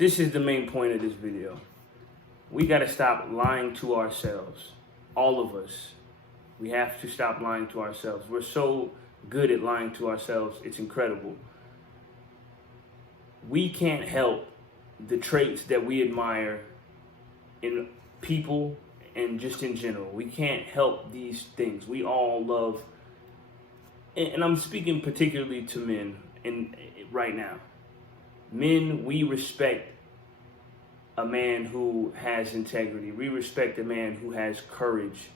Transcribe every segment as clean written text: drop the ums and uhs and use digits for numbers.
This is the main point of this video. We got to stop lying to ourselves. All of us. We have to stop lying to ourselves. We're so good at lying to ourselves. It's incredible. We can't help the traits that we admire in people and just in general. We can't help these things. We all love, and I'm speaking particularly to men right now. Men, we respect a man who has integrity. We respect a man who has courage.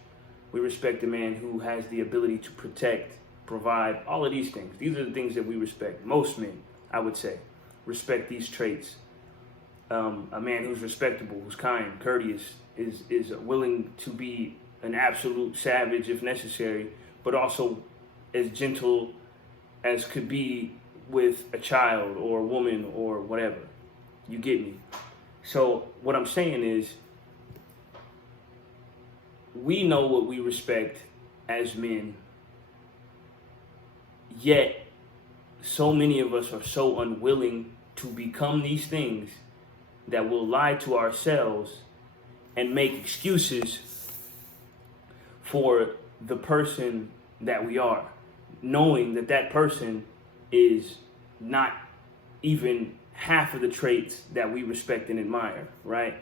We respect a man who has the ability to protect, provide, all of these things. These are the things that we respect. Most men, I would say, respect these traits. A man who's respectable, who's kind, courteous, is willing to be an absolute savage if necessary, but also as gentle as could be with a child or a woman or whatever. You get me? So what I'm saying is, we know what we respect as men, yet so many of us are so unwilling to become these things that will lie to ourselves and make excuses for the person that we are, knowing that that person is not even half of the traits that we respect and admire, right?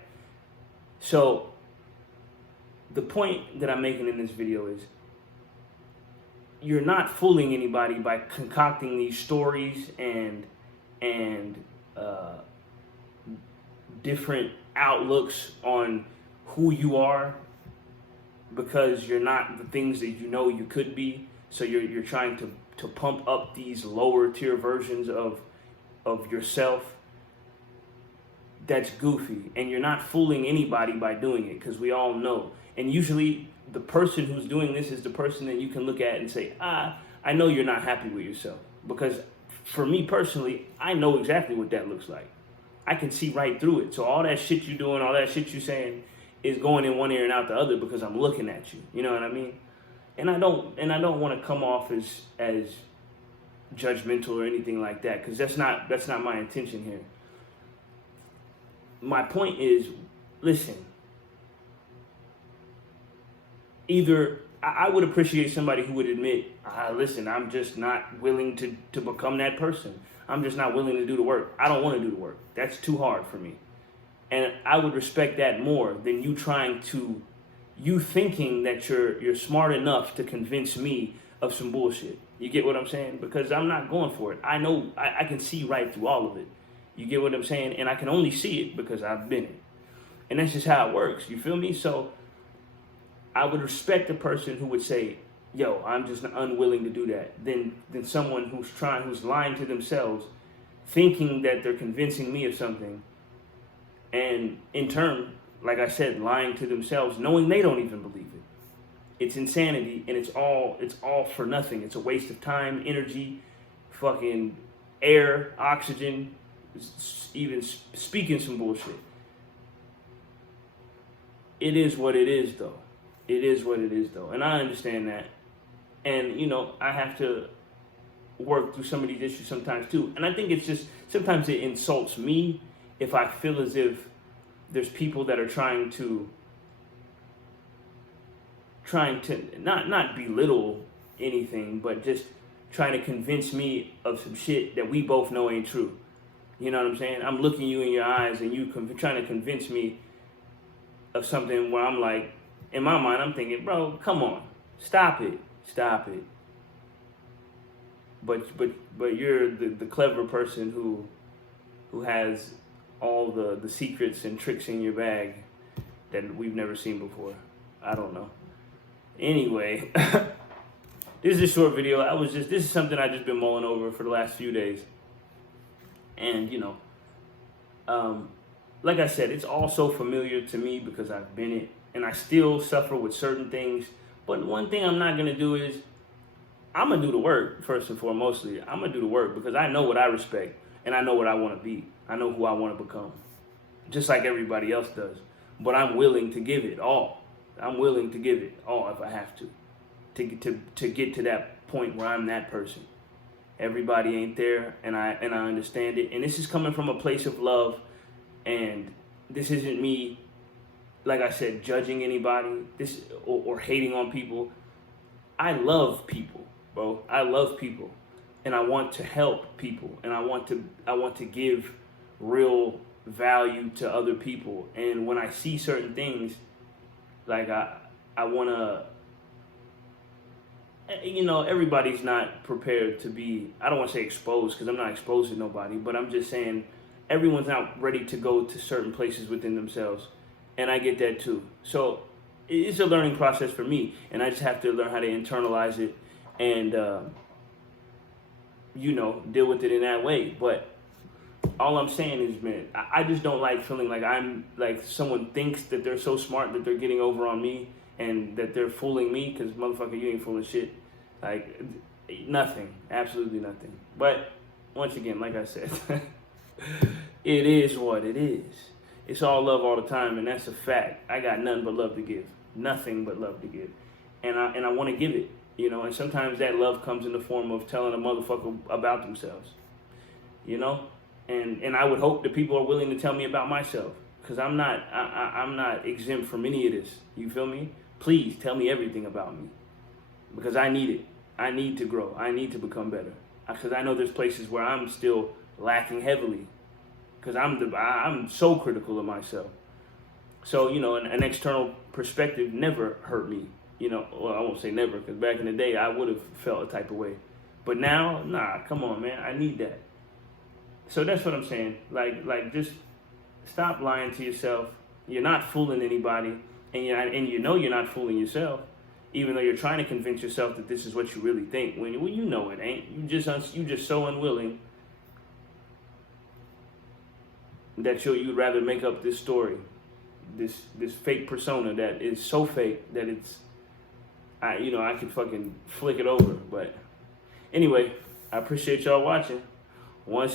So the point that I'm making in this video is, you're not fooling anybody by concocting these stories and different outlooks on who you are, because you're not the things that you know you could be. So you're trying to pump up these lower tier versions of yourself. That's goofy, and you're not fooling anybody by doing it, because we all know. And usually the person who's doing this is the person that you can look at and say, I know you're not happy with yourself. Because for me personally, I know exactly what that looks like. I can see right through it. So all that shit you doing, all that shit you saying is going in one ear and out the other, because I'm looking at you. You know what I mean? And I don't want to come off as judgmental or anything like that, because that's not my intention here. My point is, listen, either I would appreciate somebody who would admit, listen, I'm just not willing to become that person. I'm just not willing to do the work. I don't want to do the work. That's too hard for me. And I would respect that more than you thinking that you're smart enough to convince me of some bullshit. You get what I'm saying? Because I'm not going for it. I know I can see right through all of it. You get what I'm saying? And I can only see it because I've been it. And that's just how it works. You feel me? So I would respect a person who would say, yo, I'm just unwilling to do that, than someone who's lying to themselves, thinking that they're convincing me of something, and in turn, like I said, lying to themselves, knowing they don't even believe it. It's insanity, and it's all for nothing. It's a waste of time, energy, fucking air, oxygen, even speaking some bullshit. It is what it is, though. It is what it is, though. And I understand that. And, I have to work through some of these issues sometimes, too. And I think it's just, sometimes it insults me if I feel as if there's people that are trying to not belittle anything, but just trying to convince me of some shit that we both know ain't true. You know what I'm saying? I'm looking you in your eyes and you trying to convince me of something where I'm like, in my mind, I'm thinking, bro, come on, stop it. But you're the clever person who has all the secrets and tricks in your bag that we've never seen before. I don't know. Anyway, this is a short video. This is something I've just been mulling over for the last few days. And, like I said, it's all so familiar to me because I've been it. And I still suffer with certain things. But one thing I'm not going to do is, I'm going to do the work, first and foremostly. I'm going to do the work because I know what I respect. And I know what I want to be. I know who I want to become. Just like everybody else does. But I'm willing to give it all. I'm willing to give it all if I have to get to that point where I'm that person. Everybody ain't there, and I understand it. And this is coming from a place of love And this isn't me, like I said, judging anybody or hating on people. I love people, bro. I love people, and I want to help people, and I want to give real value to other people. And when I see certain things, like I want to, everybody's not prepared to be, I don't want to say exposed, because I'm not exposed to nobody, but I'm just saying everyone's not ready to go to certain places within themselves. And I get that too. So it's a learning process for me, and I just have to learn how to internalize it and, deal with it in that way. But all I'm saying is, man, I just don't like feeling like I'm like someone thinks that they're so smart that they're getting over on me and that they're fooling me, because motherfucker, you ain't fooling shit. Like, nothing, absolutely nothing. But once again, like I said, it is what it is. It's all love all the time, and that's a fact. I got nothing but love to give, nothing but love to give, and I want to give it, And sometimes that love comes in the form of telling a motherfucker about themselves, And I would hope that people are willing to tell me about myself, because I'm not exempt from any of this. You feel me? Please tell me everything about me, because I need it. I need to grow. I need to become better, because I know there's places where I'm still lacking heavily, because I'm so critical of myself. So an external perspective never hurt me. Well, I won't say never, because back in the day I would have felt a type of way, but now, nah, come on, man, I need that. So that's what I'm saying. Like just stop lying to yourself. You're not fooling anybody, and you're not fooling yourself, even though you're trying to convince yourself that this is what you really think. When you know it ain't. You just so unwilling that you'd rather make up this story, this fake persona that is so fake that I could fucking flick it over. But anyway, I appreciate y'all watching. Once